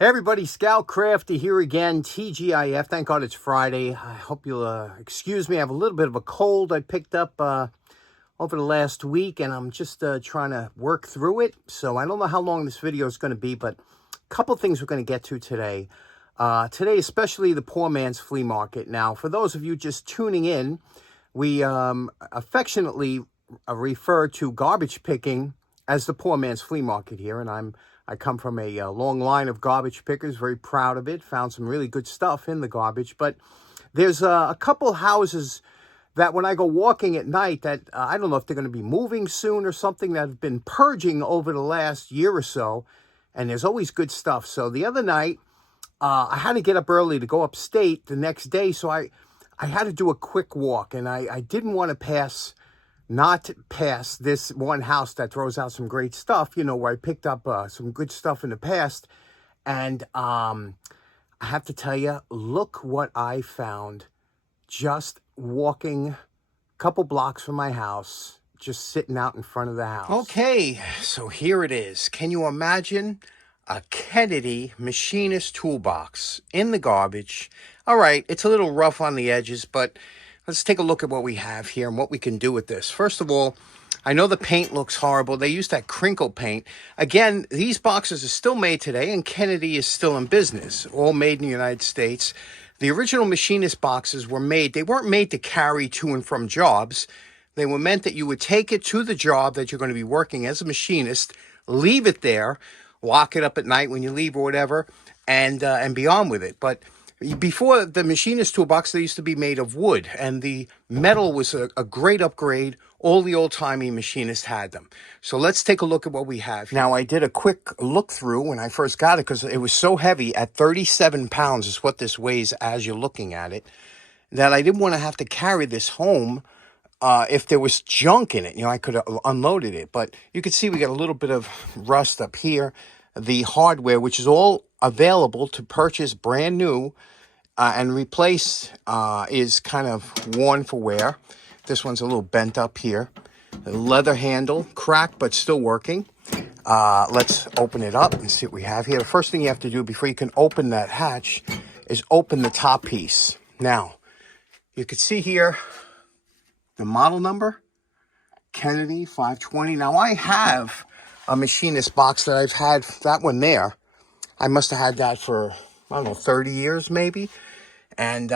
Hey everybody, Scout Crafty here again, TGIF. Thank God it's Friday. I hope you'll excuse me. I have a little bit of a cold I picked up over the last week, and I'm just trying to work through it. So I don't know how long this video is going to be, but a couple things we're going to get to today. Today, especially the poor man's flea market. Now, for those of you just tuning in, we affectionately refer to garbage picking as the poor man's flea market here, and I come from a long line of garbage pickers, very proud of it, found some really good stuff in the garbage. But there's a couple houses that when I go walking at night that I don't know if they're going to be moving soon or something, that have been purging over the last year or so, and there's always good stuff. So the other night, I had to get up early to go upstate the next day, so I had to do a quick walk, and I didn't want to not pass this one house that throws out some great stuff, where I picked up some good stuff in the past. And I have to tell you, look what I found just walking a couple blocks from my house, just sitting out in front of the house. Okay, so here it is. Can you imagine a Kennedy machinist toolbox in the garbage? All right, it's a little rough on the edges, but let's take a look at what we have here and what we can do with this. First of all, I know the paint looks horrible. They use that crinkle paint. Again, these boxes are still made today, and Kennedy is still in business, all made in the United States. The original machinist boxes were made, they weren't made to carry to and from jobs. They were meant that you would take it to the job that you're going to be working as a machinist, leave it there, lock it up at night when you leave or whatever, and be on with it. But before the machinist toolbox, they used to be made of wood, and the metal was a great upgrade. All the old-timey machinists had them. So let's take a look at what we have here. Now, I did a quick look through when I first got it because it was so heavy. At 37 pounds is what this weighs as you're looking at it, that I didn't want to have to carry this home if there was junk in it. I could have unloaded it. But you can see we got a little bit of rust up here. The hardware, which is all available to purchase brand new and replace, is kind of worn for wear. This one's a little bent up here. The leather handle, cracked but still working. Let's open it up and see what we have here. The first thing you have to do before you can open that hatch is open the top piece. Now, you can see here the model number, Kennedy 520. Now, I have a machinist box that I've had, that one there. I must have had that for, I don't know, 30 years maybe. And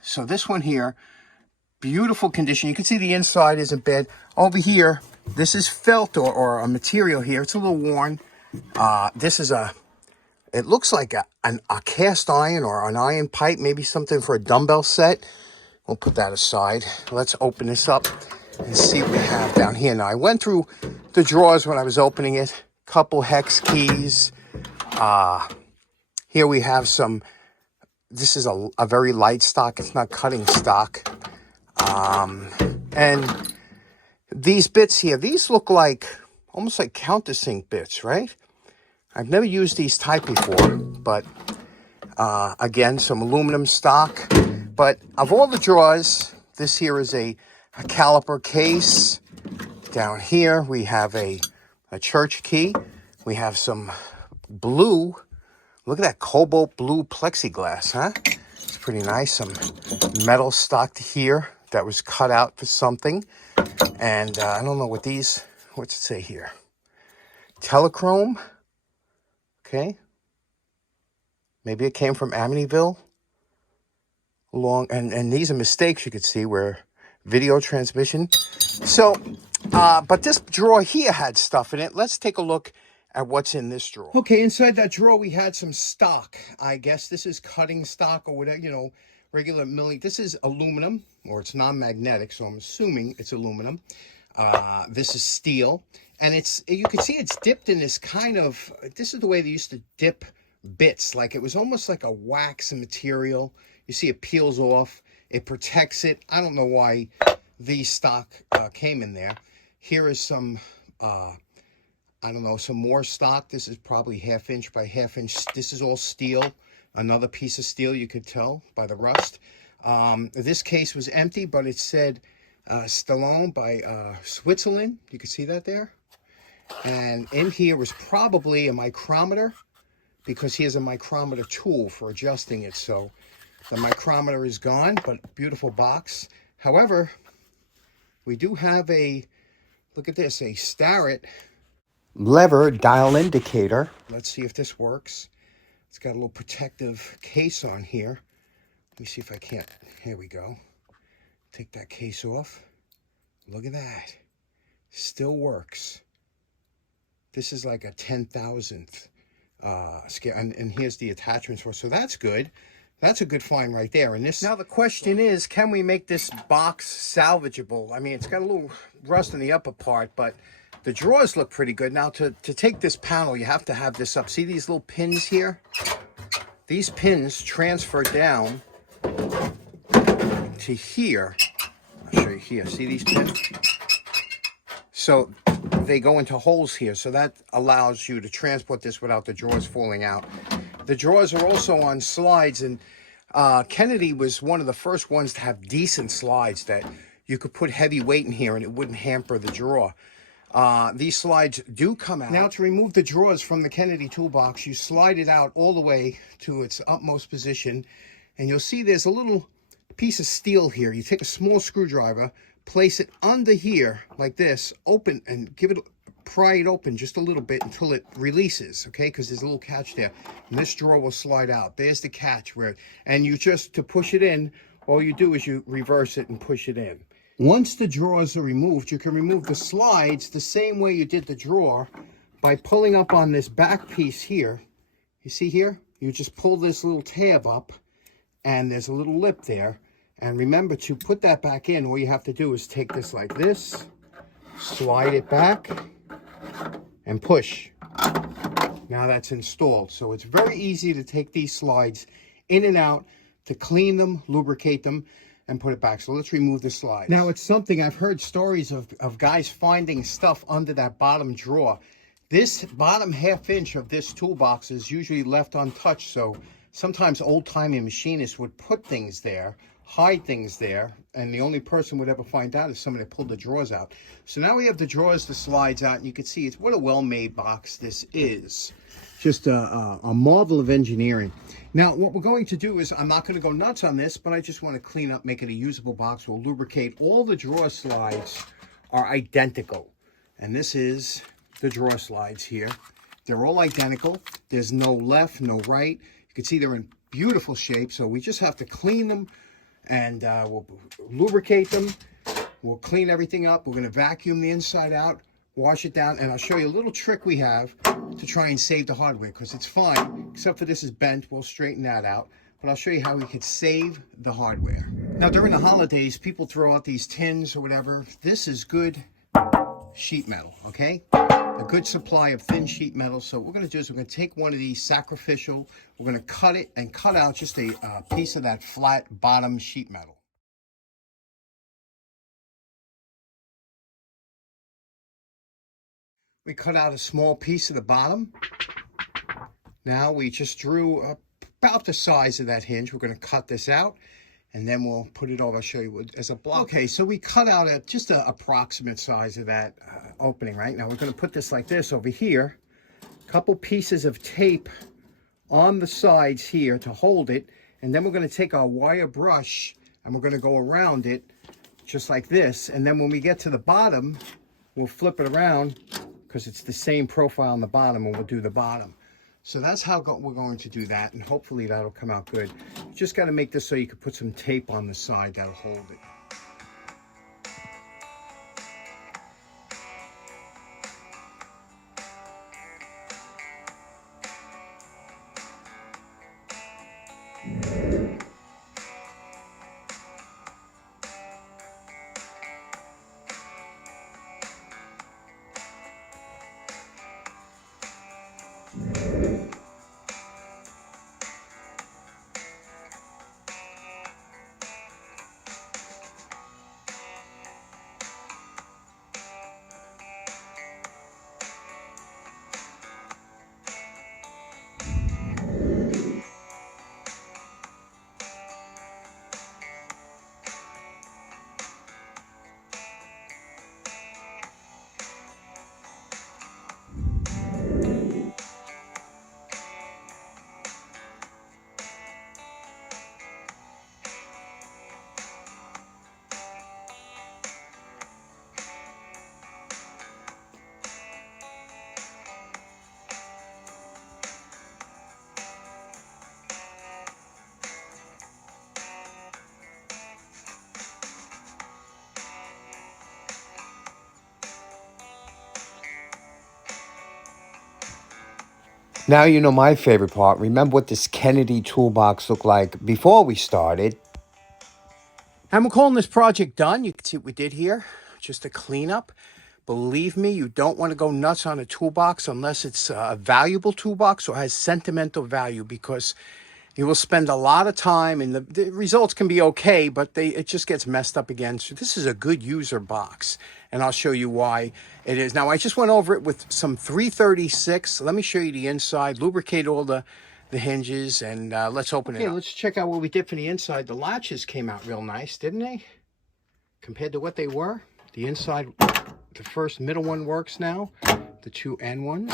so this one here, beautiful condition. You can see the inside isn't bad. Over here, this is felt or a material here. It's a little worn. This is it looks like a cast iron or an iron pipe, maybe something for a dumbbell set. We'll put that aside. Let's open this up and see what we have down here. Now, I went through the drawers when I was opening it. Couple hex keys. Here we have some, this is a very light stock. It's not cutting stock. And these bits here, these look like, almost like countersink bits, right? I've never used these type before, but again, some aluminum stock. But of all the drawers, this here is a caliper case. Down here, we have a church key. We have some blue, look at that cobalt blue plexiglass, huh? It's pretty nice. Some metal stock here that was cut out for something. And I don't know what these, what's it say here? Telechrome. Okay. Maybe it came from Amityville. And these are mistakes you could see where video transmission. So, but this drawer here had stuff in it. Let's take a look at what's in this drawer. Okay, inside that drawer we had some stock. I guess this is cutting stock or whatever, regular milling. This is aluminum, or it's non-magnetic, so I'm assuming it's aluminum. This is steel, and you can see it's dipped in this kind of, this is the way they used to dip bits, like it was almost like a wax material. You see it peels off, it protects it. I don't know why these stock came in there. Here is some, I don't know, some more stock. This is probably 1/2 inch by 1/2 inch. This is all steel. Another piece of steel, you could tell by the rust. This case was empty, but it said Stallone by Switzerland. You can see that there. And in here was probably a micrometer, because he has a micrometer tool for adjusting it. So the micrometer is gone, but beautiful box. However, we do have a, look at this, a Starrett lever dial indicator. Let's see if this works. It's got a little protective case on here. Let me see if I can't, here we go. Take that case off. Look at that. Still works. This is like a 10,000th scale. And here's the attachments for it. So that's good. That's a good find right there. And this, now the question is, can we make this box salvageable? I mean, it's got a little rust in the upper part, but the drawers look pretty good. Now to take this panel, you have to have this up. See these little pins here? These pins transfer down to here. I'll show you here. See these pins? So they go into holes here. So that allows you to transport this without the drawers falling out. The drawers are also on slides, and Kennedy was one of the first ones to have decent slides that you could put heavy weight in here and it wouldn't hamper the drawer. These slides do come out. Now to remove the drawers from the Kennedy toolbox, you slide it out all the way to its utmost position, and you'll see there's a little piece of steel here. You take a small screwdriver, place it under here like this, open, and give it, pry it open just a little bit until it releases, okay? Because there's a little catch there. And this drawer will slide out. There's the catch where, and you just, to push it in, all you do is you reverse it and push it in. Once the drawers are removed, you can remove the slides the same way you did the drawer by pulling up on this back piece here. You see here? You just pull this little tab up, and there's a little lip there. And remember, to put that back in, all you have to do is take this like this, slide it back, and push. Now that's installed. So it's very easy to take these slides in and out, to clean them, lubricate them, and put it back. So let's remove the slides. Now it's something, I've heard stories of guys finding stuff under that bottom drawer. This bottom ½ inch of this toolbox is usually left untouched. So sometimes old-timey machinists would put things there, hide things there, and the only person would ever find out is somebody that pulled the drawers out. So now we have the drawers, the slides out, and you can see it's what a well-made box this is. Just a marvel of engineering. Now what we're going to do is, I'm not going to go nuts on this, but I just want to clean up, make it a usable box. We'll lubricate. All the drawer slides are identical, and this is the drawer slides here. They're all identical. There's no left, no right. You can see they're in beautiful shape, so we just have to clean them, and we'll lubricate them. We'll clean everything up. We're going to vacuum the inside out, wash it down, and I'll show you a little trick we have to try and save the hardware, because it's fine, except for this is bent. We'll straighten that out, but I'll show you how we could save the hardware. Now, during the holidays, people throw out these tins or whatever. This is good sheet metal, okay? A good supply of thin sheet metal. So what we're going to do is we're going to take one of these sacrificial, we're going to cut it and cut out just a piece of that flat bottom sheet metal. We cut out a small piece of the bottom. Now we just drew about the size of that hinge. We're going to cut this out, and then we'll put it over. I'll show you as a block. Okay, so we cut out just an approximate size of that opening, right? Now we're going to put this like this over here. A couple pieces of tape on the sides here to hold it, and then we're going to take our wire brush and we're going to go around it just like this. And then when we get to the bottom, we'll flip it around, because it's the same profile on the bottom, and we'll do the bottom. So that's how we're going to do that, and hopefully that'll come out good. You just got to make this so you can put some tape on the side that'll hold it. Now you know my favorite part. Remember what this Kennedy toolbox looked like before we started. And we're calling this project done. You can see what we did here. Just a cleanup. Believe me, you don't want to go nuts on a toolbox unless it's a valuable toolbox or has sentimental value, because you will spend a lot of time and the results can be okay, but it just gets messed up again. So this is a good user box, and I'll show you why it is. Now, I just went over it with some 336. Let me show you the inside, lubricate all the hinges, and let's open it up. Okay, let's check out what we did for the inside. The latches came out real nice, didn't they? Compared to what they were. The inside, the first middle one works now. The two end ones.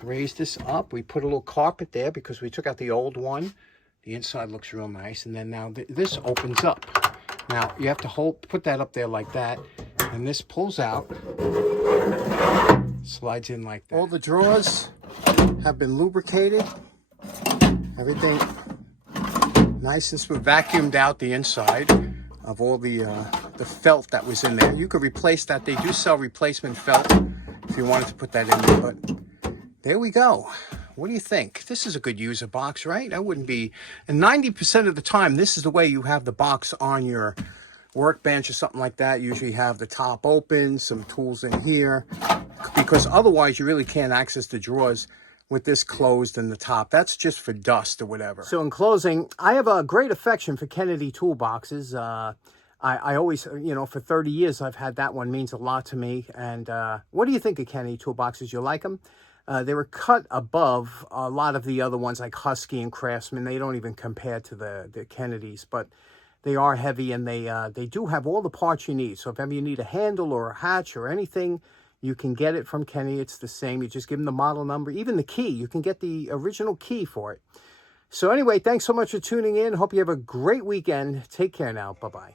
Raise this up. We put a little carpet there because we took out the old one. The inside looks real nice. And then now this opens up. Now you have to put that up there like that. And this pulls out. Slides in like that. All the drawers have been lubricated. Everything nice and smooth. Vacuumed out the inside of all the felt that was in there. You could replace that. They do sell replacement felt if you wanted to put that in there, but there we go. What do you think? This is a good user box, right? I wouldn't be, and 90% of the time, this is the way you have the box on your workbench or something like that. You usually have the top open, some tools in here, because otherwise you really can't access the drawers with this closed in the top. That's just for dust or whatever. So in closing, I have a great affection for Kennedy toolboxes. I always, you know, for 30 years, I've had that one. Means a lot to me. And what do you think of Kennedy toolboxes? You like them? They were cut above a lot of the other ones like Husky and Craftsman. They don't even compare to the Kennedys, but they are heavy, and they do have all the parts you need. So if ever you need a handle or a hatch or anything, you can get it from Kennedy. It's the same. You just give them the model number, even the key. You can get the original key for it. So anyway, thanks so much for tuning in. Hope you have a great weekend. Take care now. Bye-bye.